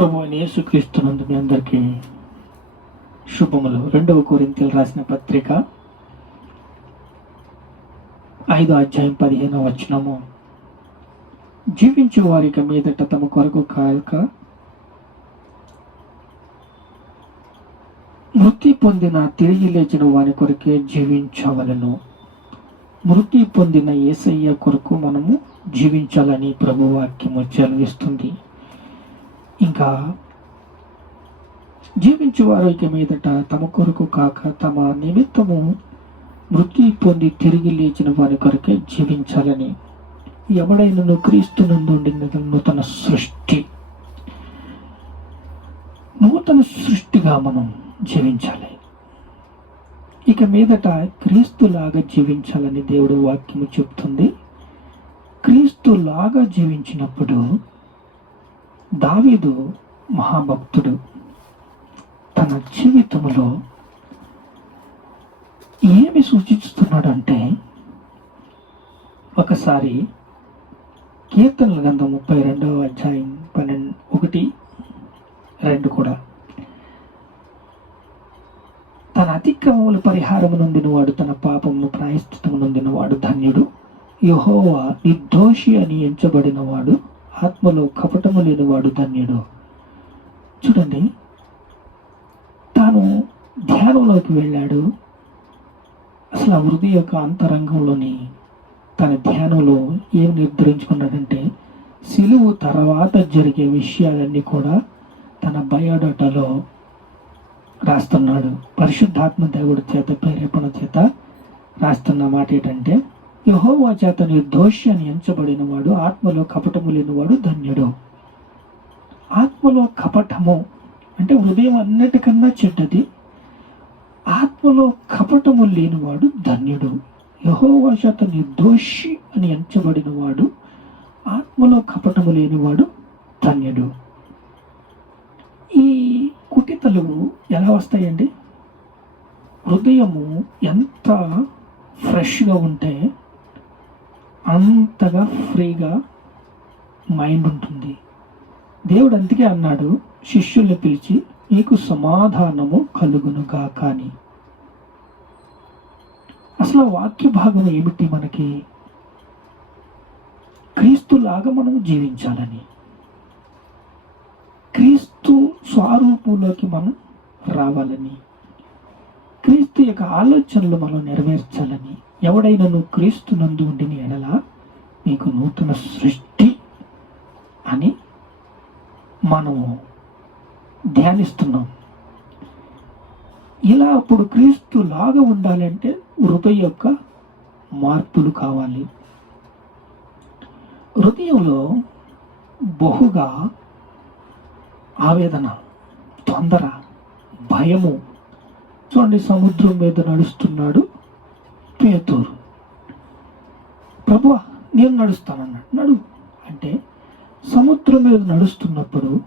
యేసుక్రీస్తునందు మీ అందరికీ శుభములు. రెండవ కోరింతలు రాసిన పత్రిక ఐదో అధ్యాయం పదిహేను వచ్చినము జీవించు వారికి మీదట తమ కొరకు కాక మృతి పొందిన తిరిగి లేచిన వారి కొరకే జీవించవలను. మృతి పొందిన ఏసయ్య కొరకు మనము జీవించాలని ప్రభువాక్యము వాక్యము ఇంకా జీవించు ఇక మీదట తమ కొరకు కాక తమ నిమిత్తము మృతి పొంది తిరిగి లేచిన వారి కొరకే జీవించాలని ఎవడైనను క్రీస్తు నుండి నూతన సృష్టి. నూతన సృష్టిగా మనం జీవించాలి. ఇక మీదట క్రీస్తులాగా జీవించాలని దేవుడు వాక్యము చెప్తుంది. క్రీస్తులాగా జీవించినప్పుడు దావీదు మహాభక్తుడు. తన జీవితంలో ఏమి సూచిస్తున్నాడంటే ఒకసారి కీర్తనల గంధం ముప్పై రెండవ అధ్యాయం పన్నెండు ఒకటి రెండు కూడా. తన అతిక్రమముల పరిహారము నొందినవాడు తన పాపమును ప్రాయశ్చితము నొందినవాడు ధన్యుడు. యహోవా నిర్దోషి అని ఎంచబడినవాడు ఆత్మలో కపటము లేనివాడు ధన్యుడు. చూడండి తాను ధ్యానంలోకి వెళ్ళాడు. అసలు ఆ వృద్ధి యొక్క అంతరంగంలోని తన ధ్యానంలో ఏం నిర్ధారించుకున్నాడంటే సిలువు తర్వాత జరిగే విషయాలన్నీ కూడా తన బయోడేటాలో రాస్తున్నాడు. పరిశుద్ధాత్మ దేవుడి చేత ప్రేరేపణ చేత రాస్తున్న మాట ఏంటంటే యహోవా చేత నిర్దోషి అని ఎంచబడిన వాడు ఆత్మలో కపటము లేనివాడు ధన్యుడు. ఆత్మలో కపటము అంటే హృదయం అన్నిటికన్నా చెడ్డది. ఆత్మలో కపటము లేనివాడు ధన్యుడు. యహోవా చేత నిర్దోషి అని ఎంచబడిన వాడు ఆత్మలో కపటము లేనివాడు ధన్యుడు. ఈ కుటితలు ఎలా వస్తాయండి? హృదయము ఎంత ఫ్రెష్గా ఉంటే అంతగా ఫ్రీగా మైండ్ ఉంటుంది. దేవుడు అందుకే అన్నాడు శిష్యుల్ని పిలిచి నీకు సమాధానము కలుగునుగా కానీ అసలు వాక్య భాగం ఏమిటి మనకి? క్రీస్తులాగా మనం జీవించాలని. క్రీస్తు స్వరూపంలోకి మనం రావాలని. క్రీస్తు యొక్క ఆలోచనలు మనం నెరవేర్చాలని. ఎవడైనను క్రీస్తు నందు ఉండిని ఎనలా మీకు నూతన సృష్టి అని మనము ధ్యానిస్తున్నాం. ఇలా అప్పుడు క్రీస్తు లాగా ఉండాలి అంటే హృదయ యొక్క మార్పులు కావాలి. హృదయంలో బహుగా ఆవేదన తొందర భయము చూడండి సముద్రం మీద నడుస్తున్నాడు పేతూరు. ప్రభు నేను నడుస్తానన్నాడు. నడు. అంటే సముద్రం మీద నడుస్తున్నప్పుడు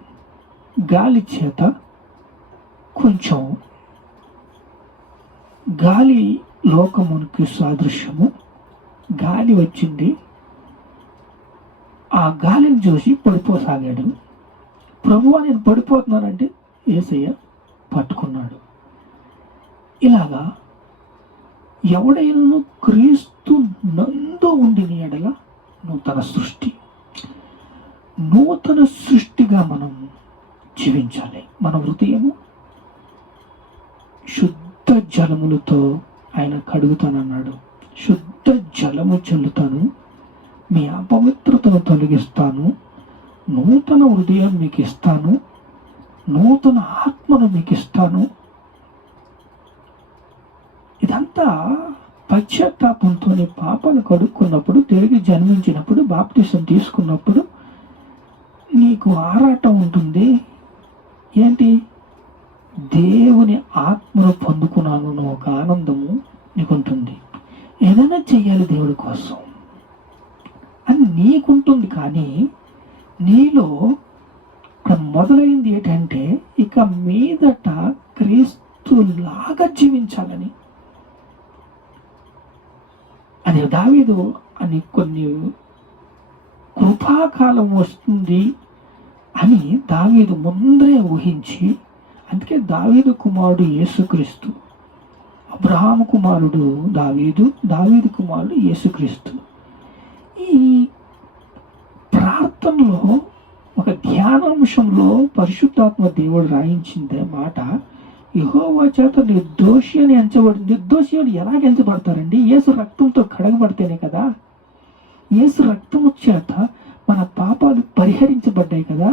గాలి చేత కొంచెం గాలి లోకమునికి సాదృశ్యము. గాలి వచ్చింది. ఆ గాలిని చూసి పడిపోసాగాడు. ప్రభు నేను పడిపోతున్నానంటే ఏసయ్య పట్టుకున్నాడు. ఇలాగా ఎవడైనను క్రీస్తు నందు ఉండిన ఎడల నూతన సృష్టి. నూతన సృష్టిగా మనం జీవించాలి. మన హృదయము శుద్ధ జలములతో ఆయన కడుగుతానన్నాడు. శుద్ధ జలము చల్లుతాను. మీ అపవిత్రతను తొలగిస్తాను. నూతన హృదయం మీకు ఇస్తాను నూతన ఆత్మను మీకు ఇస్తాను ఇదంతా పశ్చాత్తాపంతో పాపను కడుక్కున్నప్పుడు తిరిగి జన్మించినప్పుడు బాప్టిజం తీసుకున్నప్పుడు నీకు ఆరాటం ఉంటుంది. ఏంటి? దేవుని ఆత్మను పొందుకున్నాను అన్న ఒక ఆనందము నీకుంటుంది. ఏదైనా చేయాలి దేవుడి కోసం. అని నీకుంటుంది కానీ నీలో ఇక్కడ మొదలైంది ఏంటంటే ఇక మీదట క్రీస్తులాగా జీవించాలని అది దావీదు అని కొన్ని కృపాకాలం వస్తుంది అని దావీదు ముందరే ఊహించి అందుకే దావీదు కుమారుడు యేసుక్రీస్తు. అబ్రహాం కుమారుడు దావీదు దావీదు కుమారుడు యేసుక్రీస్తు. ఈ ప్రార్థనలో ఒక ధ్యానాంశంలో పరిశుద్ధాత్మ దేవుడు రాయించిందే మాట యహోవా చేత నిర్దోషి అని ఎంచబడి నిర్దోషి అని ఎలా ఎంచబడతారండి? యేసు రక్తంతో కడగబడితేనే కదా? యేసు రక్తము చేత మన పాపాలు పరిహరించబడ్డాయి కదా?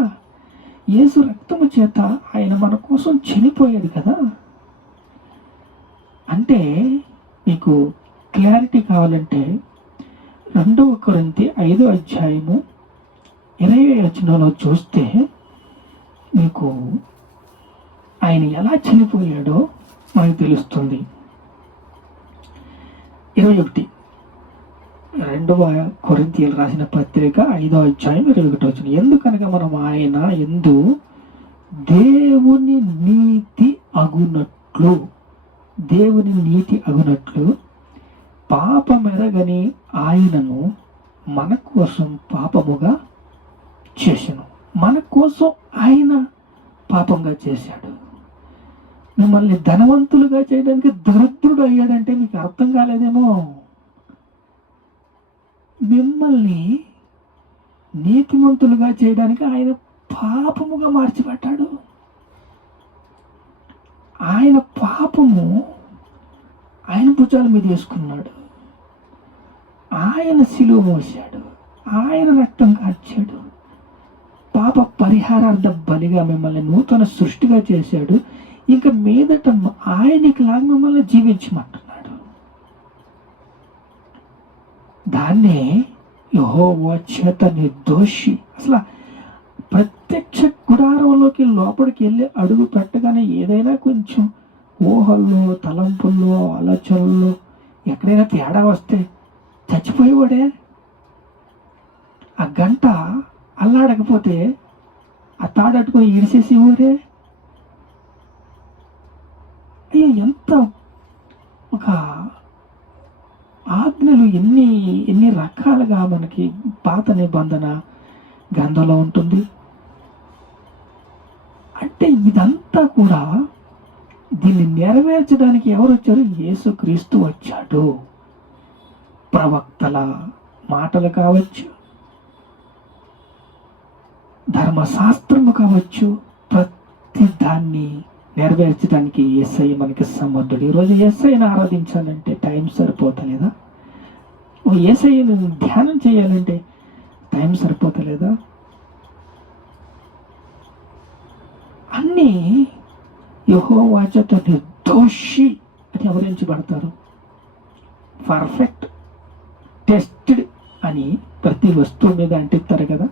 యేసు రక్తము చేత ఆయన మన కోసం చనిపోయాడు కదా? అంటే మీకు క్లారిటీ కావాలంటే రెండవ కొరింతి ఐదో అధ్యాయము ఇరవై వచనంలో చూస్తే మీకు ఆయన ఎలా చనిపోయాడో మనకు తెలుస్తుంది. ఇరవై ఒకటి. రెండవ కొరింతీయులు రాసిన పత్రిక ఐదో అధ్యాయం ఇరవై ఒకటి వచ్చిన ఎందుకనగా మనం ఆయన ఎందు దేవుని నీతి అగునట్లు దేవుని నీతి అగునట్లు పాపమెరగని ఆయనను మన కోసం పాపముగా చేశాను. మన కోసం ఆయన పాపంగా చేశాడు. మిమ్మల్ని ధనవంతులుగా చేయడానికి దరిద్రుడు అయ్యాడంటే మీకు అర్థం కాలేదేమో. మిమ్మల్ని నీతిమంతులుగా చేయడానికి ఆయన పాపముగా మార్చిపెట్టాడు ఆయన పాపము ఆయన భుజాల మీద వేసుకున్నాడు. ఆయన సిలువ మోసాడు ఆయన రక్తం కార్చాడు. పాప పరిహారార్థ బలిగా మిమ్మల్ని నూతన సృష్టిగా చేశాడు. ఇక మీదట ఆయనకి లాగా మిమ్మల్ని జీవించమంటున్నాడు. దాన్నే యహోవా చేత నిర్దోషి. అసలు ప్రత్యక్ష గుడారంలోకి లోపలికి వెళ్ళి అడుగు పెట్టగానే ఏదైనా కొంచెం ఊహల్లో తలంపుల్లో ఆలోచనల్లో ఎక్కడైనా తేడా వస్తే చచ్చిపోయేవాడే? ఆ గంట అల్లాడకపోతే ఆ తాడట్టుకొని ఇడిసేసి ఊరే ఎంత? ఒక ఆజ్ఞలు ఎన్ని ఎన్ని రకాలుగా మనకి పాత నిబంధన గ్రంథంలో ఉంటుంది. అంటే ఇదంతా కూడా దీన్ని నెరవేర్చడానికి ఎవరు వచ్చారు? యేసుక్రీస్తు వచ్చాడు. ప్రవక్తల మాటలు కావచ్చు ధర్మశాస్త్రము కావచ్చు ప్రతి దాన్ని నెరవేర్చడానికి ఎస్ఐ మనకి సమర్థుడు ఈరోజు ఎస్ఐని ఆరాధించాలంటే టైం సరిపోతలేదా? ఓ ఎస్ఐని ధ్యానం చేయాలంటే టైం సరిపోతలేదా? అన్నీ యహోవాచతో నిర్దోషి అని అవరించబడతారు. పర్ఫెక్ట్ టెస్టెడ్ అని ప్రతి వస్తువు మీద అంటిస్తారు కదా.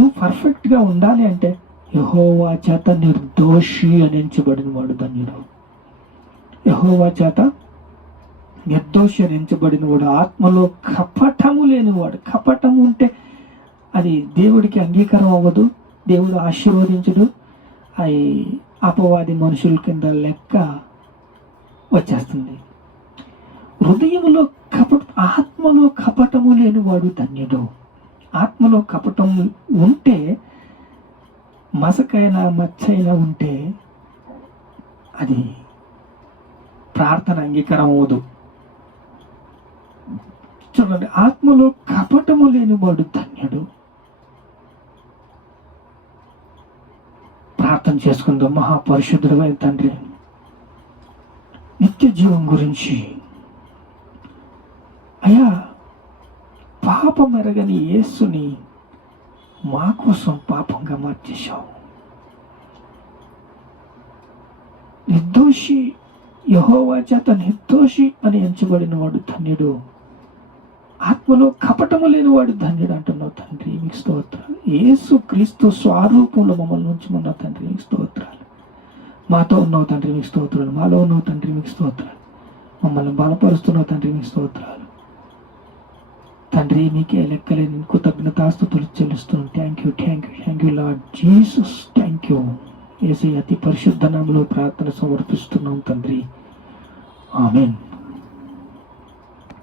నువ్వు పర్ఫెక్ట్గా ఉండాలి అంటే యహోవా చేత నిర్దోషి అనించబడిన వాడు ధన్యుడు. యహోవా చేత నిర్దోషి అనించబడిన వాడు ఆత్మలో కపటము లేనివాడు. కపటము ఉంటే అది దేవుడికి అంగీకారం అవ్వదు దేవుడు ఆశీర్వదించడు. అవి అపవాది మనుషుల కింద లెక్క వచ్చేస్తుంది. హృదయంలో కపట ఆత్మలో కపటము లేనివాడు ధన్యుడు. ఆత్మలో కపటం ఉంటే మసకైనా మచ్చైనా ఉంటే అది ప్రార్థన అంగీకారం అవ్వదు చూడండి ఆత్మలో కపటము లేనివాడు ధన్యుడు. ప్రార్థన చేసుకుందాం మహాపరిశుద్ధుడమైన తండ్రి. నిత్య జీవం గురించి. అయ్యా పాపం ఎరగని యేసుని మా కోసం పాపంగా మార్చేశావు నిర్దోషి యహోవా చేత నిర్దోషి అని ఎంచబడిన వాడు ధన్యుడు. ఆత్మలో కపటము లేనివాడు ధన్యుడు అంటున్నావు తండ్రి. మీకు స్తోత్రాలు. ఏసు క్రీస్తు స్వరూపంలో మమ్మల్ని ఉంచమన్నావు తండ్రి. మీకు స్తోత్రాలు. మాతో ఉన్నావు తండ్రి. మీకు స్తోత్రాలు. మాలో ఉన్నావు తండ్రి. మీకు స్తోత్రాలు. మమ్మల్ని బలపరుస్తున్నావు తండ్రి. మీకు స్తోత్రాలు. తండ్రి మీకే లెక్కలేని కృతజ్ఞతాస్తుతులు చెల్లిస్తున్నాం. Thank you thank you thank you lord Jesus thank you AC అతి పరిశుద్ధ నామలో ప్రార్థన సమర్పిస్తున్నాం తండ్రి. ఆమెన్